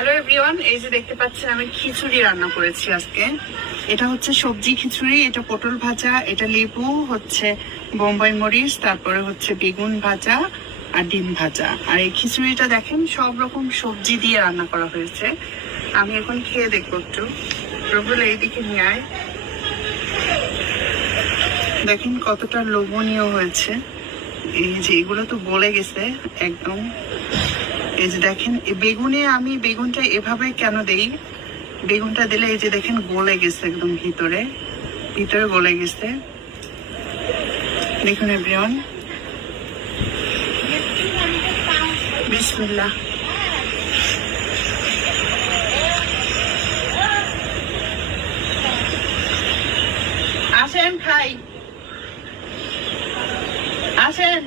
Hello everyone, এই যে দেখতে পাচ্ছেন আমি খিচুড়ি রান্না করেছি আজকে। এটা হচ্ছে সবজি খিচুড়ি, এটা পটল ভাজা, এটা লেবু, হচ্ছে বোম্বাই মরিচ, তারপরে হচ্ছে বেগুন ভাজা আর ডিম ভাজা। আর এই খিচুড়িটা দেখেন সব রকম সবজি দিয়ে রান্না করা হয়েছে। আমি এখন খেয়ে দেখবো একটু। প্রবল এইদিকে নিয়ে আয়, দেখেন কতটা লোভনীয় হয়েছে। এই যে এগুলো তো গলে গেছে একদম। এই যে দেখেন বেগুনে আমি বেগুনটা এভাবে কেন দেই, বেগুনটা দিলে এই যে দেখেন গলে গেছে একদম ভিতরে ভিতরে গলে গেছে। দেখুন এভরিওয়ান, বিসমিল্লাহ। আসেন খাই, আসেন।